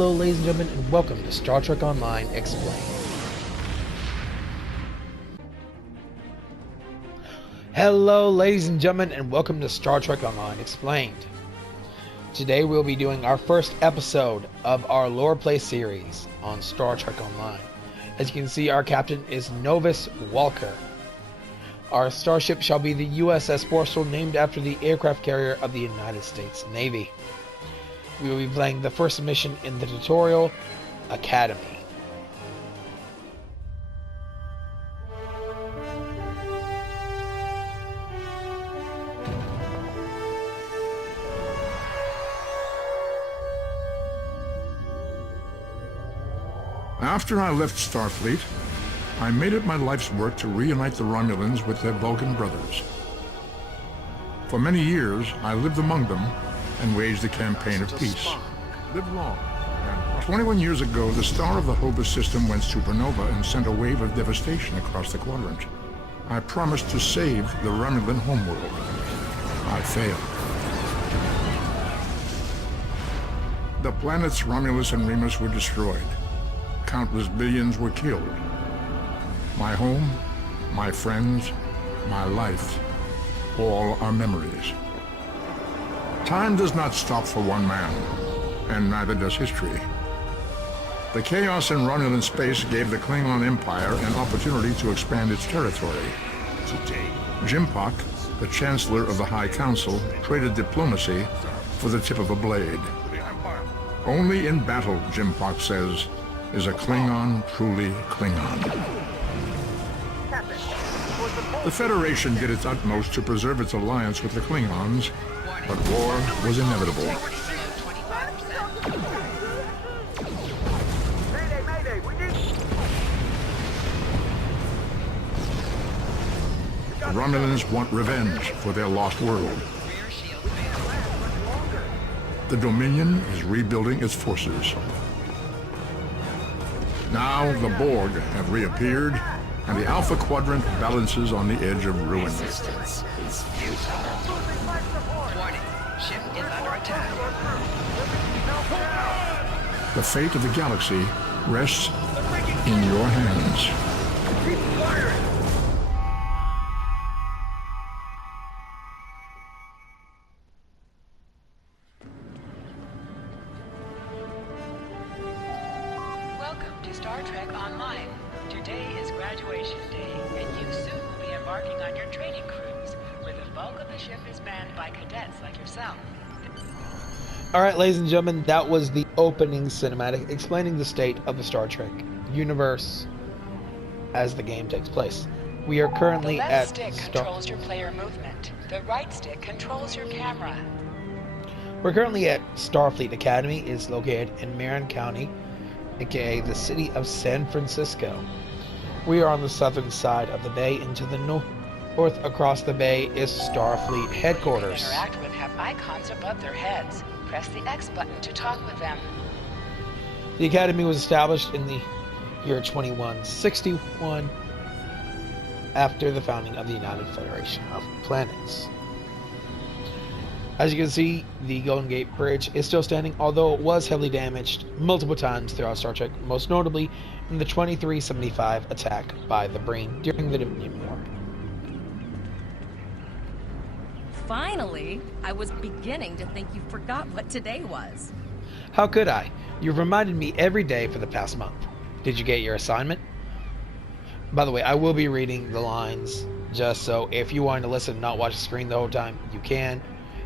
Hello ladies and gentlemen, and welcome to Star Trek Online Explained. Hello ladies and gentlemen, and welcome to Star Trek Online Explained. Today we'll be doing our first episode of our Loreplay series on Star Trek Online. As you can see, our captain is Novus Walker. Our starship shall be the USS Forceful, named after the aircraft carrier of the United States Navy. We will be playing the first mission in the tutorial, Academy. After I left Starfleet, I made it my life's work to reunite the Romulans with their Vulcan brothers. For many years, I lived among them and waged a campaign of peace. Live long. 21 years ago, the star of the Hobus system went supernova and sent a wave of devastation across the quadrant. I promised to save the Romulan homeworld. I failed. The planets Romulus and Remus were destroyed. Countless billions were killed. My home, my friends, my life, all are memories. Time does not stop for one man, and neither does history. The chaos in Romulan space gave the Klingon Empire an opportunity to expand its territory. Today, Jimpak, the Chancellor of the High Council, traded diplomacy for the tip of a blade. Only in battle, Jimpak says, is a Klingon truly Klingon. The Federation did its utmost to preserve its alliance with the Klingons, but war was inevitable. The Romulans want revenge for their lost world. The Dominion is rebuilding its forces. Now the Borg have reappeared, and the Alpha Quadrant balances on the edge of ruin. Resistance is futile. Warning, ship is under attack. The fate of the galaxy rests in your hands. Welcome to Star Trek Online. Today is graduation day, and you soon will be embarking on your training cruise, where the bulk of the ship is manned by cadets like yourself. Alright ladies and gentlemen, that was the opening cinematic explaining the state of the Star Trek universe as the game takes place. We are currently The at left stick controls your player movement. The right stick controls your camera. We're currently at Starfleet Academy. It's located in Marin County, aka the city of San Francisco. We are on the southern side of the bay. Into the north across the bay is Starfleet headquarters. Interact with have icons above their heads. Press the X button to talk with them. The Academy was established in the year 2161 after the founding of the United Federation of Planets. As you can see, the Golden Gate Bridge is still standing, although it was heavily damaged multiple times throughout Star Trek, most notably in the 2375 attack by the Breen during the Dominion War. Finally, I was beginning to think you forgot what today was. How could I? You've reminded me every day for the past month. Did you get your assignment? By the way, I will be reading the lines, just so if you wanted to listen and not watch the screen the whole time, you can.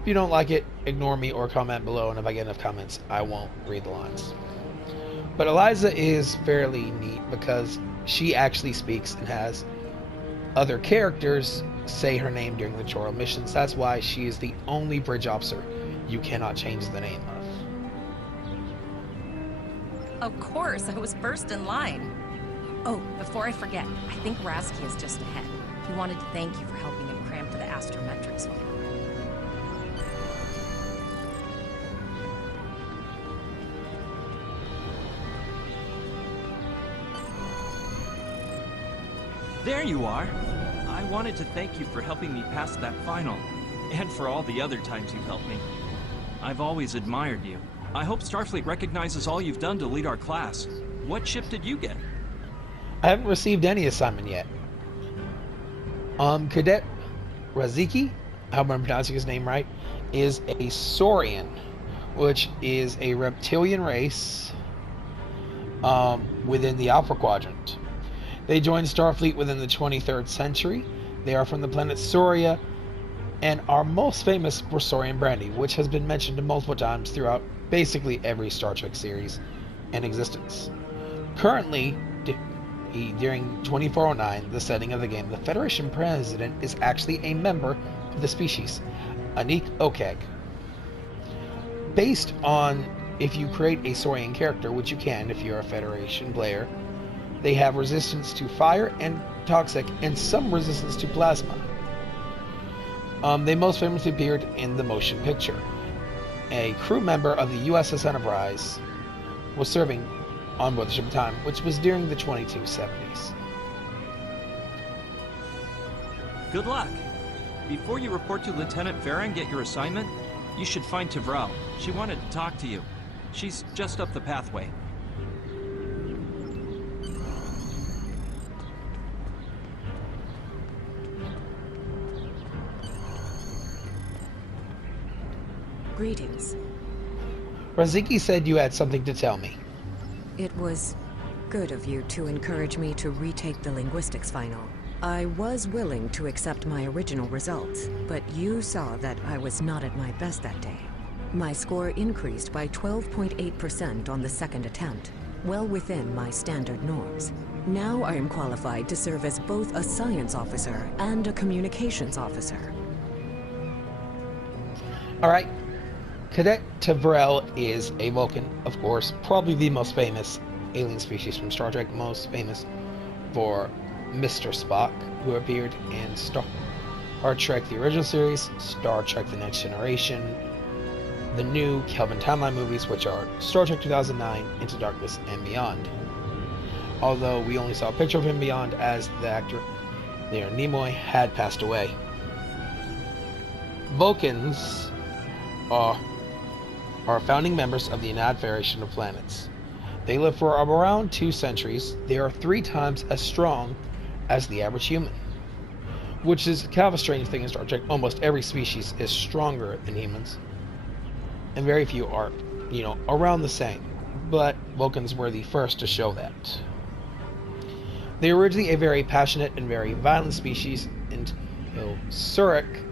If you don't like it, ignore me or comment below, and if I get enough comments, I won't read the lines. But Eliza is fairly neat because she actually speaks and has other characters say her name during the tutorial missions. That's why she is the only bridge officer you cannot change the name of. Of course, I was first in line. Oh, before I forget, I think Rasky is just ahead. He wanted to thank you for helping him cram to the astrometrics one. There you are. I wanted to thank you for helping me pass that final, and for all the other times you've helped me. I've always admired you. I hope Starfleet recognizes all you've done to lead our class. What ship did you get? I haven't received any assignment yet. Cadet Raziki, I hope I'm pronouncing his name right, is a Saurian, which is a reptilian race within the Alpha Quadrant. They joined Starfleet within the 23rd century. They are from the planet Soria and are most famous for Saurian brandy, which has been mentioned multiple times throughout basically every Star Trek series in existence. Currently, during 2409, the setting of the game, the Federation President is actually a member of the species, Anik Okeg. Based on if you create a Saurian character, which you can if you're a Federation player, they have resistance to fire and toxic, and some resistance to plasma. They most famously appeared in the motion picture. A crew member of the USS Enterprise was serving on board the ship at the time, which was during the 2270s. Good luck. Before you report to Lieutenant Farah and get your assignment, you should find Tavrel. She wanted to talk to you. She's just up the pathway. Greetings. Raziki said you had something to tell me. It was good of you to encourage me to retake the linguistics final. I was willing to accept my original results, but you saw that I was not at my best that day. My score increased by 12.8% on the second attempt, well within my standard norms. Now I am qualified to serve as both a science officer and a communications officer. Alright. Cadet Tavrel is a Vulcan, of course, probably the most famous alien species from Star Trek, most famous for Mr. Spock, who appeared in Star Trek the original series, Star Trek the Next Generation, the new Kelvin Timeline movies, which are Star Trek 2009, Into Darkness, and Beyond. Although we only saw a picture of him beyond, as the actor Leonard Nimoy had passed away. Vulcans are founding members of the United Federation of Planets. They live for around 2 centuries. They are 3 times as strong as the average human, which is kind of a strange thing in Star Trek. Almost every species is stronger than humans, and very few are, around the same. But Vulcans were the first to show that. They were originally a very passionate and very violent species until Surik,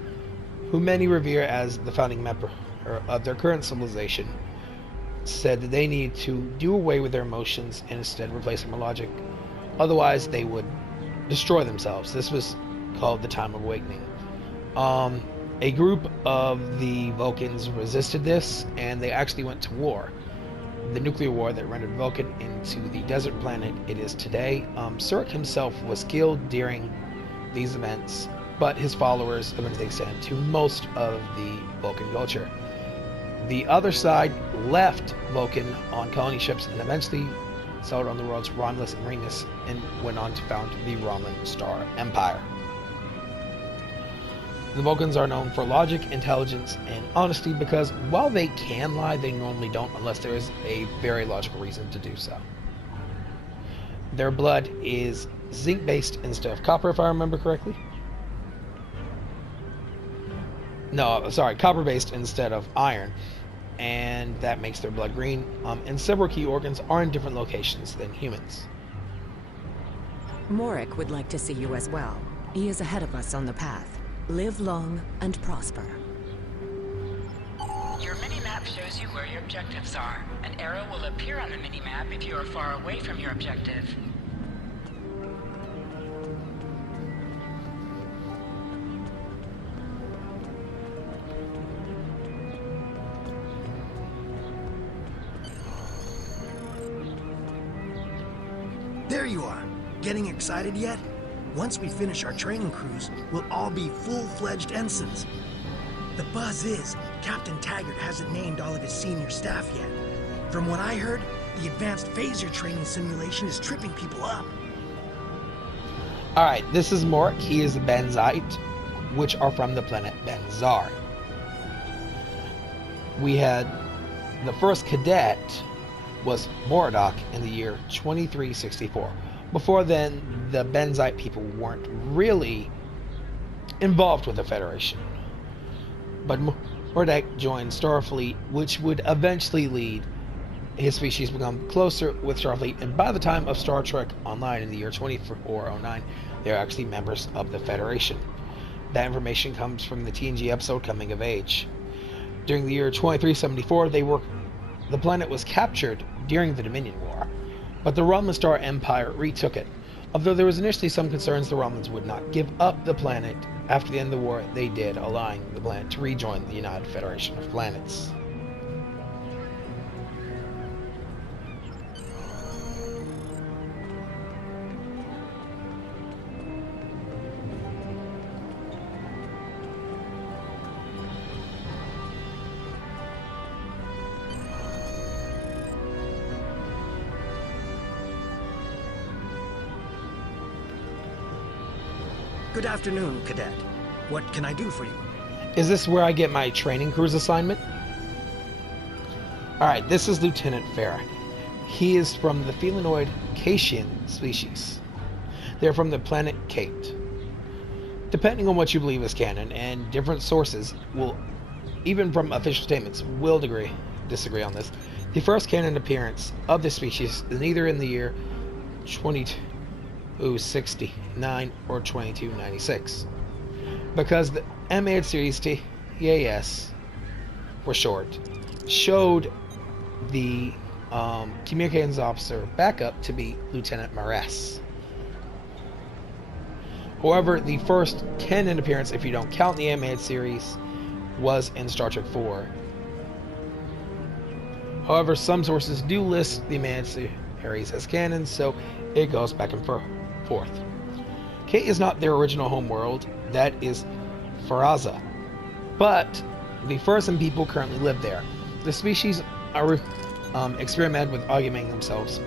who many revere as the founding member of their current civilization, said that they need to do away with their emotions and instead replace them with logic. Otherwise, they would destroy themselves. This was called the Time of Awakening. A group of the Vulcans resisted this, and they actually went to war. The nuclear war that rendered Vulcan into the desert planet it is today. Surik himself was killed during these events, but his followers eventually extended to most of the Vulcan culture. The other side left Vulcan on colony ships and eventually settled on the worlds Romulus and Remus, and went on to found the Romulan Star Empire. The Vulcans are known for logic, intelligence, and honesty because while they can lie, they normally don't unless there is a very logical reason to do so. Their blood is zinc-based instead of copper, if I remember correctly. No, sorry, copper-based instead of iron, and that makes their blood green, and several key organs are in different locations than humans. Morik would like to see you as well. He is ahead of us on the path. Live long and prosper. Your mini-map shows you where your objectives are. An arrow will appear on the mini-map if you are far away from your objective. There you are. Getting excited yet? Once we finish our training cruise, we'll all be full-fledged ensigns. The buzz is, Captain Taggart hasn't named all of his senior staff yet. From what I heard, the advanced phaser training simulation is tripping people up. Alright, this is Morik. He is a Benzite, which are from the planet Benzar. We had the first cadet was Moradok in the year 2364. Before then, the Benzite people weren't really involved with the Federation. But Moradok joined Starfleet, which would eventually lead his species become closer with Starfleet, and by the time of Star Trek Online in the year 2409, they're actually members of the Federation. That information comes from the TNG episode Coming of Age. During the year 2374, the planet was captured during the Dominion War, but the Romulan Star Empire retook it. Although there was initially some concerns the Romulans would not give up the planet, after the end of the war, they did, allowing the planet to rejoin the United Federation of Planets. Good afternoon, Cadet. What can I do for you? Is this where I get my training cruise assignment? Alright, this is Lieutenant Farah. He is from the felinoid Caitian species. They're from the planet Kate. Depending on what you believe is canon, and different sources will, even from official statements, will disagree on this, the first canon appearance of this species is either in the year 2269 or 2296. Because the animated series TAS, for short, showed the communications officer backup to be Lieutenant Mares. However, the first canon appearance, if you don't count the animated series, was in Star Trek IV. However, some sources do list the animated series as canon, so it goes back and forth. Kate is not their original homeworld, that is Faraza, but the Fursan people currently live there. The species are experimented with augmenting themselves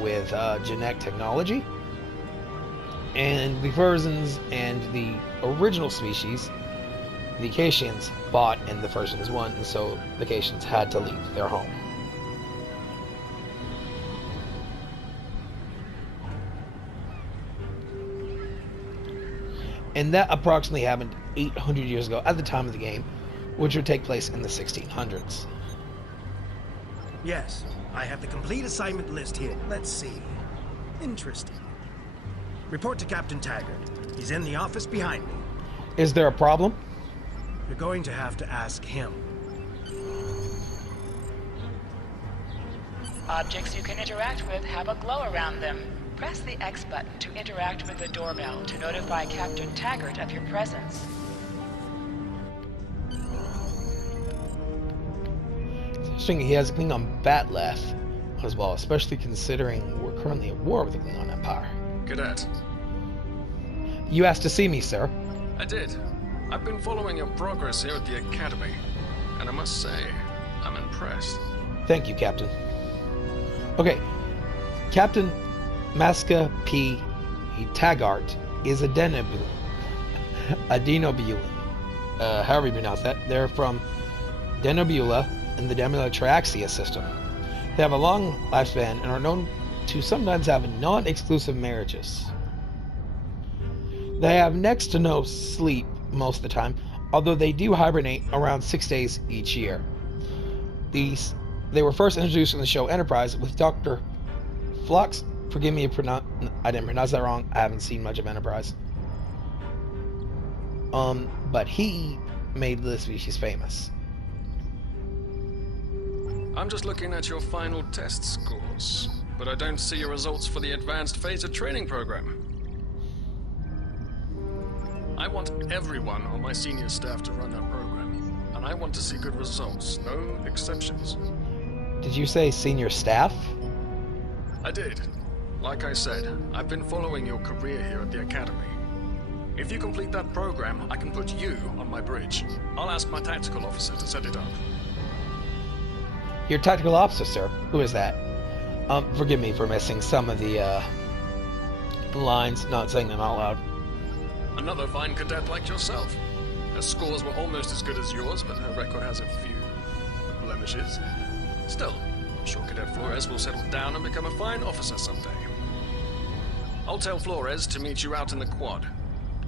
with genetic technology, and the Fursans and the original species, the Caitians, fought in the Fursans won, and so the Caitians had to leave their home. And that approximately happened 800 years ago at the time of the game, which would take place in the 1600s. Yes, I have the complete assignment list here. Let's see. Interesting. Report to Captain Taggart. He's in the office behind me. Is there a problem? You're going to have to ask him. Objects you can interact with have a glow around them. Press the X button to interact with the doorbell to notify Captain Taggart of your presence. It's interesting he has a Klingon Batleth as well, especially considering we're currently at war with the Klingon Empire. Cadet. You asked to see me, sir. I did. I've been following your progress here at the Academy, and I must say, I'm impressed. Thank you, Captain. Okay, Captain Maska P. Taggart is a denobulan. However you pronounce that. They're from Denobula in the Demula Triaxia system. They have a long lifespan and are known to sometimes have non-exclusive marriages. They have next to no sleep most of the time, although they do hibernate around 6 days each year. They were first introduced in the show Enterprise with Dr. Phlox. Forgive me if I didn't pronounce that wrong. I haven't seen much of Enterprise. But he made the species famous. I'm just looking at your final test scores, but I don't see your results for the advanced phaser training program. I want everyone on my senior staff to run that program, and I want to see good results, no exceptions. Did you say senior staff? I did. Like I said, I've been following your career here at the Academy. If you complete that program, I can put you on my bridge. I'll ask my tactical officer to set it up. Your tactical officer, sir? Who is that? Forgive me for missing some of the lines, not saying them out loud. Another fine cadet like yourself. Her scores were almost as good as yours, but her record has a few blemishes. Still, I'm sure Cadet Flores will settle down and become a fine officer someday. I'll tell Flores to meet you out in the quad.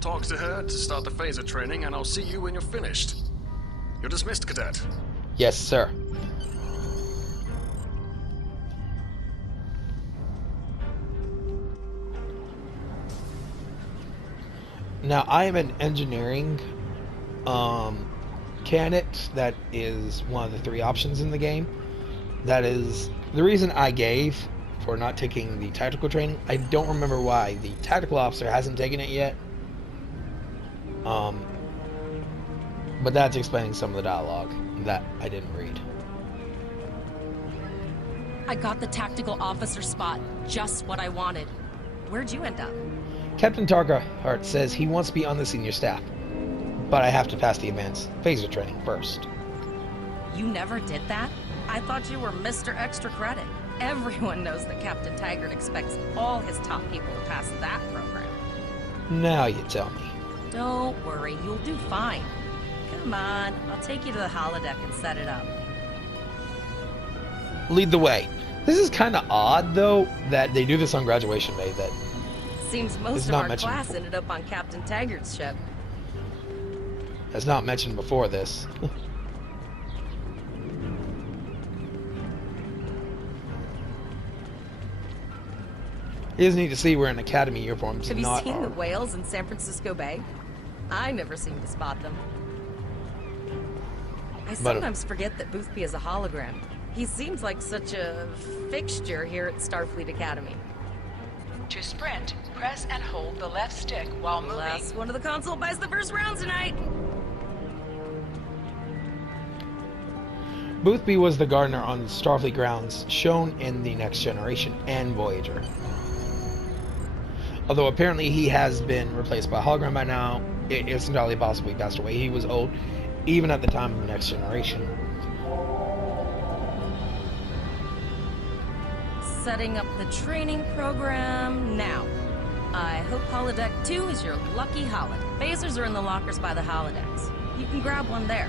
Talk to her to start the phaser training, and I'll see you when you're finished. You're dismissed, Cadet. Yes, sir. Now, I am an engineering candidate. That is one of the 3 options in the game. That is the reason I gave for not taking the tactical training. I don't remember why the tactical officer hasn't taken it yet. But that's explaining some of the dialogue that I didn't read. I got the tactical officer spot. Just what I wanted. Where'd you end up? Captain Targahart says he wants to be on the senior staff, but I have to pass the advanced phaser training first. You never did that? I thought you were Mr. Extra Credit. Everyone knows that Captain Taggart expects all his top people to pass that program. Now you tell me. Don't worry, you'll do fine. Come on, I'll take you to the holodeck and set it up. Lead the way. This is kind of odd, though, that they do this on graduation day. That Seems most of our class ended up on Captain Taggart's ship. As not mentioned before this. It is neat to see we're in academy uniforms. Have you seen the whales in San Francisco Bay? I never seem to spot them. I sometimes forget that Boothby is a hologram. He seems like such a fixture here at Starfleet Academy. To sprint, press and hold the left stick while moving. Last one of the console buys the first round tonight. Boothby was the gardener on the Starfleet grounds shown in The Next Generation and Voyager. Although apparently he has been replaced by a hologram by now, it's entirely possible he passed away. He was old, even at the time of The Next Generation. Setting up the training program now. I hope holodeck 2 is your lucky holodeck. Phasers are in the lockers by the holodecks. You can grab one there.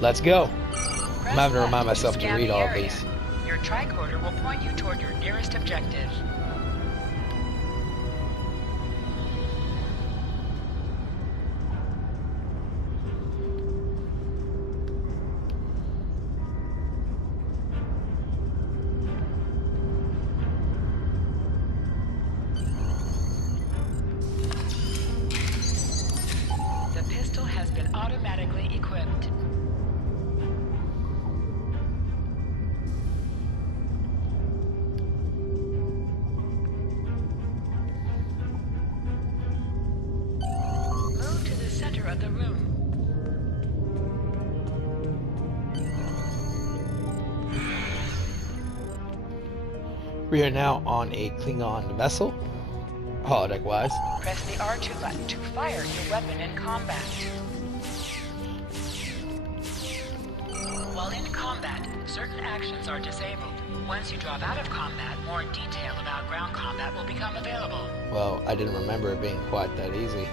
Let's go. Press I'm having to left remind myself to scan read the all of area. these. Your tricorder will point you toward your nearest objective. The pistol has been automatically equipped. Move to the center of the room. We are now on a Klingon vessel, holodeck-wise. Press the R2 button to fire your weapon in combat. While in combat, certain actions are disabled. Once you drop out of combat, more detail about ground combat will become available. Well, I didn't remember it being quite that easy.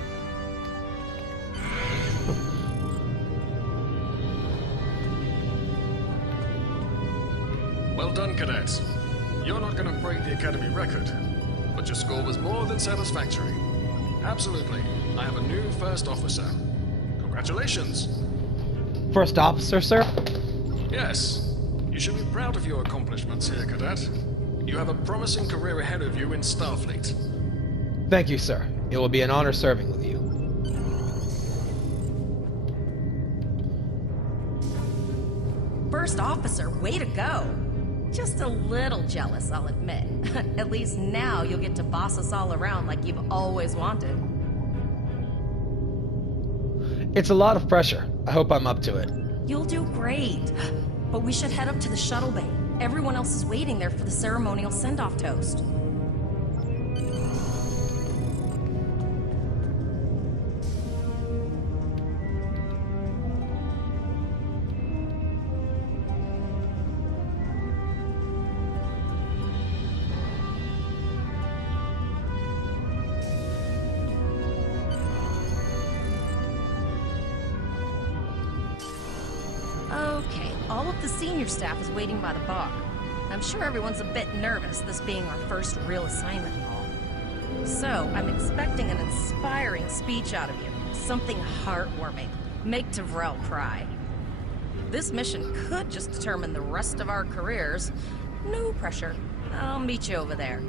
Well done, cadets. You're not going to break the Academy record, but your score was more than satisfactory. Absolutely. I have a new first officer. Congratulations. First officer, sir? Yes. You should be proud of your accomplishments here, cadet. You have a promising career ahead of you in Starfleet. Thank you, sir. It will be an honor serving with you. First officer, way to go. Just a little jealous, I'll admit. At least now you'll get to boss us all around like you've always wanted. It's a lot of pressure. I hope I'm up to it. You'll do great. But we should head up to the shuttle bay. Everyone else is waiting there for the ceremonial send-off toast. Okay, all of the senior staff is waiting by the bar. I'm sure everyone's a bit nervous, this being our first real assignment and all. So, I'm expecting an inspiring speech out of you. Something heartwarming. Make Tavrel cry. This mission could just determine the rest of our careers. No pressure. I'll meet you over there.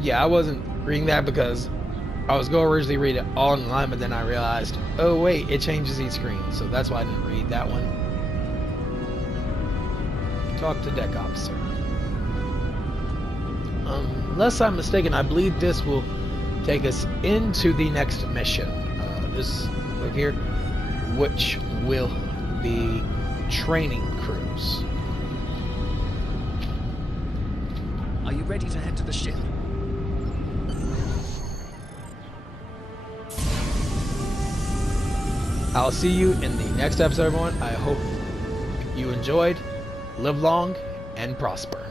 Yeah, I wasn't reading that because I was going to originally read it all online, but then I realized, oh wait, it changes each screen, so that's why I didn't read that one. Talk to deck officer. Unless I'm mistaken, I believe this will take us into the next mission. This over here, which will be training crews. Are you ready to head to the ship? I'll see you in the next episode, everyone. I hope you enjoyed. Live long and prosper.